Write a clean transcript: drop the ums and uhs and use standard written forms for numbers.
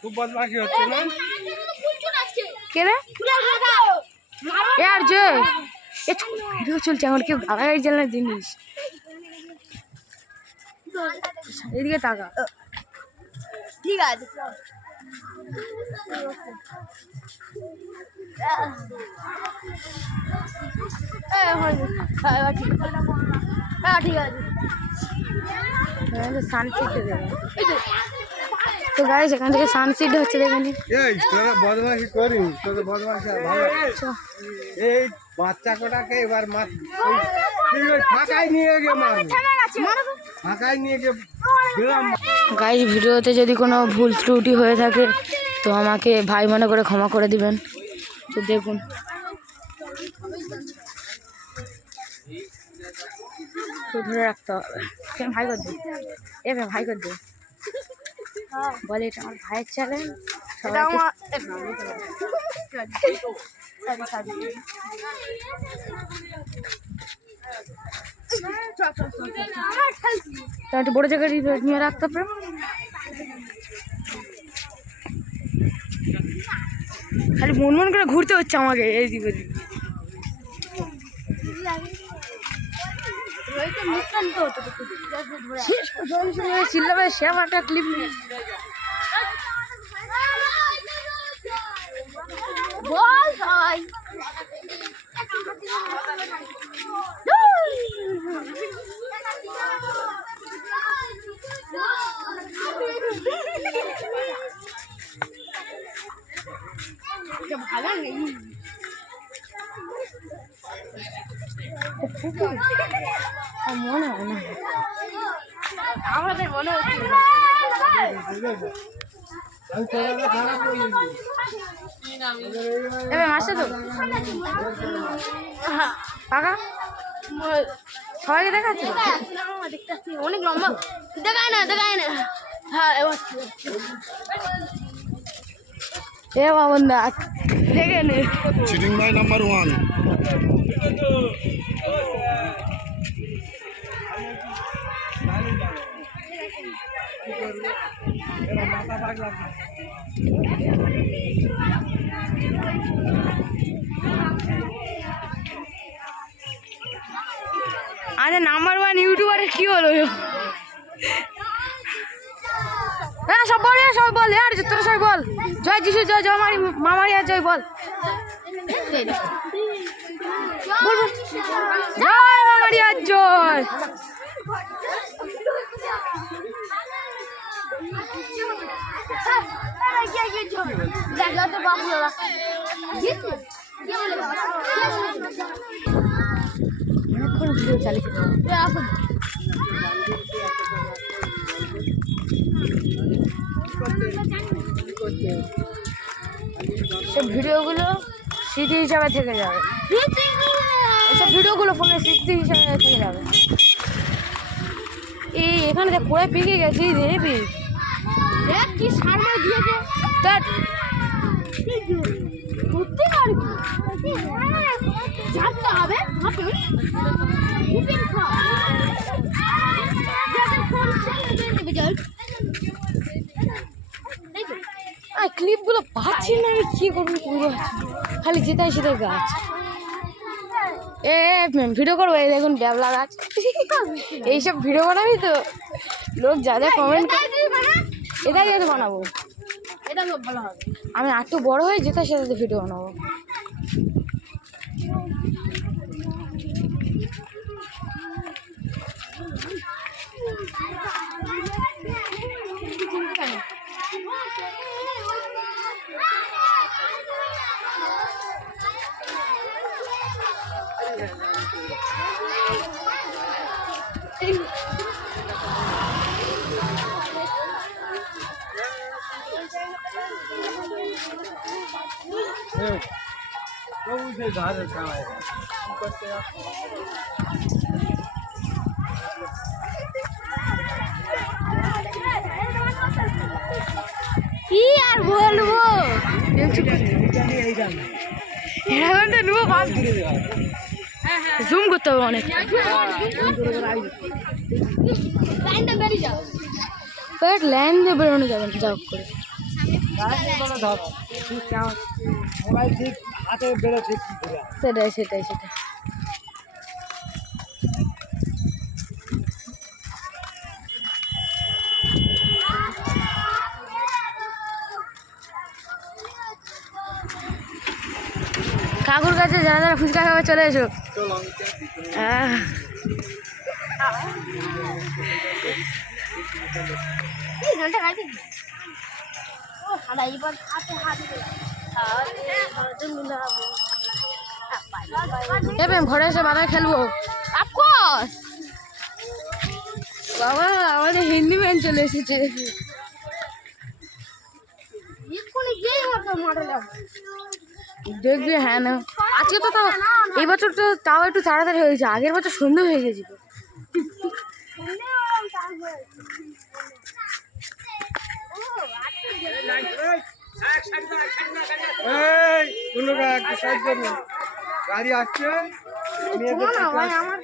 খুব বদমাশি হচ্ছে না কে রে আর যে ভিডিও চলছে আমার কেউ গালাগালি চালানোর জিনিস এদিকে টাকা ঠিক আছে ঠিক আছে সানসেট তো গাইস এখান থেকে সানসেট হচ্ছে দেখেন এই তোরা বদমাশি করিস তোদের বদমাশি আর ভালো এই বাচ্চা কোটাকে এবার মার ফাঁকায় নিয়ে গিয়ে মারবো ফাঁকায় নিয়ে গিয়ে গাইস ভিডিওতে যদি কোনো ভুল ত্রুটি হয়ে থাকে তো আমাকে ভাই মনে করে ক্ষমা করে দিবেন তো দেখুন তো ধরে রাখতে হবে ভাই করে দে ভাই করে দে বলে এটা আমার ভাইয়ের চ্যানেল একটু বড় জায়গায় নিয়ে রাখতে হবে খালি মন মন করে ঘুরতে হচ্ছে আমাকে এইদিক ওদিক শ্যাম একটা ক্লিপ বল ভাই ভাগা নেই মনে হয় না আমাদের মনে হচ্ছে এবার মাসে তো কাকা সবাইকে দেখাচ্ছি দেখতে অনেক লম্বা দেখায় না হ্যাঁ এবার এ বাবন দা দেখে নে চিটিং বাই নাম্বার 1 আরে নাম্বার 1 ইউটিউবারের কি হলো হ্যাঁ সব বল আর তোরা সবাই বল জয় যিশু জয় জয় মামারি আর জয় বল বল জয় মামারি আর জয় অনেকক্ষণ ভিডিও চালিয়ে সব ভিডিওগুলো স্মৃতি হিসাবে থেকে যাবে এসব ভিডিওগুলো ফোনের স্মৃতি হিসাবে থেকে যাবে এই এখানে দেখ কোয়ে পিকে গেছি দেবি দেখ কি সামনে দিয়েছে ঘুরতে পারবি জানতে হবে ক্লিপগুলো পাচ্ছি না আমি কি করবো বুঝতে পারছি খালি যেটাই সেটাই গাছ ভিডিও করবো এই দেখুন ড্যাবলা গাছ এইসব ভিডিও বানাবি তো লোক যা যা কমেন্ট এটাই আমি বানাবো এটা ভালো হবে আমি একটু বড় হয়ে যেটা সেটাতে ভিডিও বানাবো কি আর বলবো এখন তো নেবো ভাব জুম করতে হবে অনেক লাইনটা বেরিয়ে যাও বাট লাইন দিয়ে বেরোনো যাবে না জব করে। মোবাইল ঠিক হাতে বেরো ঠিক ঘুরে সেটাই সেটাই সেটাই। কাকুর কাছে যারা যারা ফুচকা খাবে চলে এসো। ঘরে এসে বাধা খেলবো। অফকোর্স বাবা আমাদের হিন্দি ম্যান চলে এসেছে। এক্ষুনি গিয়েই মডেল দেখবি হ্যাঁ না আজকে তো তাও এই বছর তো তাও একটু তাড়াতাড়ি হয়েছে, আগের বছর সন্ধ্যে হয়ে গেছিল। গাড়ি আসছে আমার সামনে